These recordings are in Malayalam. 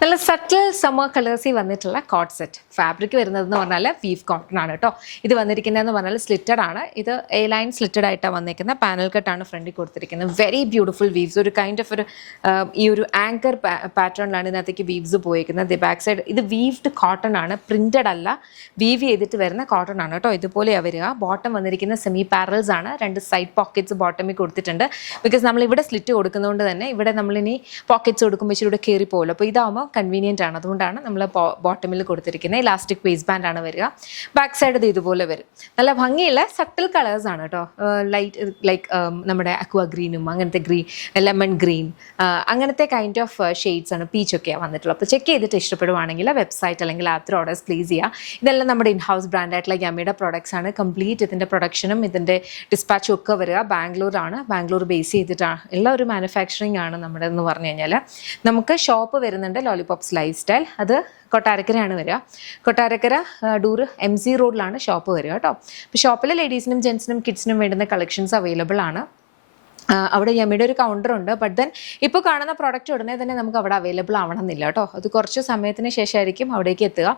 നല്ല സട്ടിൽ സമ്മർ കളേഴ്സിൽ വന്നിട്ടുള്ള കോട്ട് സെറ്റ്. ഫാബ്രിക് വരുന്നതെന്ന് പറഞ്ഞാൽ വീവ് കോട്ടൺ ആണ് കേട്ടോ. ഇത് വന്നിരിക്കുന്നതെന്ന് പറഞ്ഞാൽ സ്ലിറ്റഡ് ആണ്. ഇത് എ ലൈൻ സ്ലിറ്റഡ് ആയിട്ടാണ് വന്നിരിക്കുന്നത്. പാനൽ കട്ടാണ് ഫ്രണ്ടിൽ കൊടുത്തിരിക്കുന്നത്. Very beautiful weaves. ഒരു കൈൻഡ് ഓഫ് ഈ ഒരു ആങ്കർ പാറ്റേണിലാണ് ഇതിനകത്തേക്ക് വീവ്സ് പോയിരിക്കുന്നത്. ബാക്ക് സൈഡ് ഇത് വീവ്ഡ് കോട്ടൺ ആണ്, പ്രിന്റഡ് അല്ല, വീവ് ചെയ്തിട്ട് വരുന്ന കോട്ടൺ ആണ് കേട്ടോ. ഇതുപോലെയാണ് വരിക. ബോട്ടം വന്നിരിക്കുന്ന സെമി പാരൽസ് ആണ്. 2 സൈഡ് പോക്കറ്റ്സ് ബോട്ടമിൽ കൊടുത്തിട്ടുണ്ട്. ബിക്കോസ് നമ്മൾ ഇവിടെ സ്ലിറ്റ് കൊടുക്കുന്നതുകൊണ്ട് തന്നെ ഇവിടെ നമ്മളിനി പോക്കറ്റ്സ് കൊടുക്കുമ്പോൾ ഇച്ചിരി കൂടെ കയറി പോകുമല്ലോ. അപ്പോൾ ഇതാകുമ്പോൾ കൺവീനിയൻ്റ് ആണ്. അതുകൊണ്ടാണ് നമ്മൾ ബോട്ടമിൽ കൊടുത്തിരിക്കുന്നത്. ഇലാസ്റ്റിക് വേസ്റ്റ് ബാൻഡ് ആണ് വരിക. ബാക്ക് സൈഡ് ഇത് ഇതുപോലെ വരും. നല്ല ഭംഗിയുള്ള സട്ടിൽ കളേഴ്സ് ആണ് കേട്ടോ. ലൈക്ക് നമ്മുടെ അക്വ ഗ്രീനും അങ്ങനത്തെ ലെമൺ ഗ്രീൻ അങ്ങനത്തെ കൈൻഡ് ഓഫ് ഷെയ്ഡ്സ് ആണ്. പീച്ചൊക്കെയാണ് വന്നിട്ടുള്ളത്. അപ്പോൾ ചെക്ക് ചെയ്തിട്ട് ഇഷ്ടപ്പെടുവാണെങ്കിൽ വെബ്സൈറ്റ് അല്ലെങ്കിൽ ആപ്പ് ഓർഡേഴ്സ് പ്ലേസ് ചെയ്യുക. ഇതെല്ലാം നമ്മുടെ ഇൻ ഹൗസ് ബ്രാൻഡായിട്ടുള്ള യമ്മിയുടെ പ്രൊഡക്ട്സ് ആണ്. കംപ്ലീറ്റ് ഇതിൻ്റെ പ്രൊഡക്ഷനും ഇതിൻ്റെ ഡിസ്പാച്ചും ഒക്കെ വരിക ബാംഗ്ലൂരാണ്. ബാംഗ്ലൂർ ബേസ് ചെയ്തിട്ടാണ് എല്ലാ ഒരു മാനുഫാക്ചറിങ് ആണ് നമ്മുടെ എന്ന് പറഞ്ഞു കഴിഞ്ഞാൽ. നമുക്ക് ഷോപ്പ് വരുന്നുണ്ട് ലോലിപോപ്സ് ലൈഫ് സ്റ്റൈൽ. അത് കൊട്ടാരക്കരയാണ് വരിക. കൊട്ടാരക്കര ഡൂർ MC റോഡിലാണ് ഷോപ്പ് വരിക കേട്ടോ. അപ്പോൾ ഷോപ്പിൽ ലേഡീസിനും ജെൻസിനും കിഡ്സിനും വേണ്ടുന്ന കളക്ഷൻസ് അവൈലബിൾ ആണ്. അവിടെ യമ്മിയുടെ ഒരു കൗണ്ടറുണ്ട്. ബട്ട് ദെൻ ഇപ്പോൾ കാണുന്ന പ്രോഡക്റ്റ് ഉടനെ തന്നെ നമുക്ക് അവിടെ അവൈലബിൾ ആവണമെന്നില്ല കേട്ടോ. അത് കുറച്ച് സമയത്തിന് ശേഷമായിരിക്കും അവിടേക്ക് എത്തുക.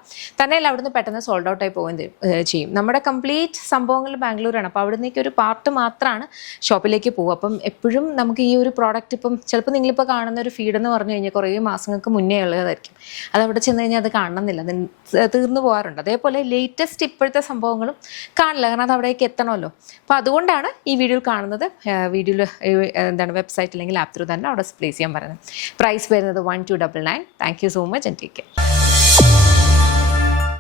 തന്നെയല്ല അവിടുന്ന് പെട്ടെന്ന് സോൾഡ് ഔട്ടായി പോവുകയും ചെയ്യും. നമ്മുടെ കംപ്ലീറ്റ് സംഭവങ്ങൾ ബാംഗ്ലൂരാണ്. അപ്പോൾ അവിടുന്നേക്ക് ഒരു പാർട്ട് മാത്രമാണ് ഷോപ്പിലേക്ക് പോകുക. അപ്പം എപ്പോഴും നമുക്ക് ഈ ഒരു പ്രോഡക്റ്റ് ഇപ്പം ചിലപ്പോൾ നിങ്ങളിപ്പോൾ കാണുന്ന ഒരു ഫീഡ് എന്ന് പറഞ്ഞു കഴിഞ്ഞാൽ കുറേ മാസങ്ങൾക്ക് മുന്നേ ഉള്ളതായിരിക്കും. അത് അവിടെ ചെന്ന് കഴിഞ്ഞാൽ അത് കാണണമെന്നില്ല, അത് തീർന്നു പോകാറുണ്ട്. അതേപോലെ ലേറ്റസ്റ്റ് ഇപ്പോഴത്തെ സംഭവങ്ങളും കാണില്ല, കാരണം അത് അവിടേക്ക് എത്തണമല്ലോ. അപ്പോൾ അതുകൊണ്ടാണ് ഈ വീഡിയോയിൽ കാണുന്നത്. വീഡിയോയിൽ എന്താണ് വെബ്സൈറ്റ് അല്ലെങ്കിൽ ആപ്പ് ത്രൂ തന്നെ അവിടെ പ്ലേസ് ചെയ്യാൻ പറയുന്നത്. പ്രൈസ് വരുന്നത് 1299. Thank you so much and take care.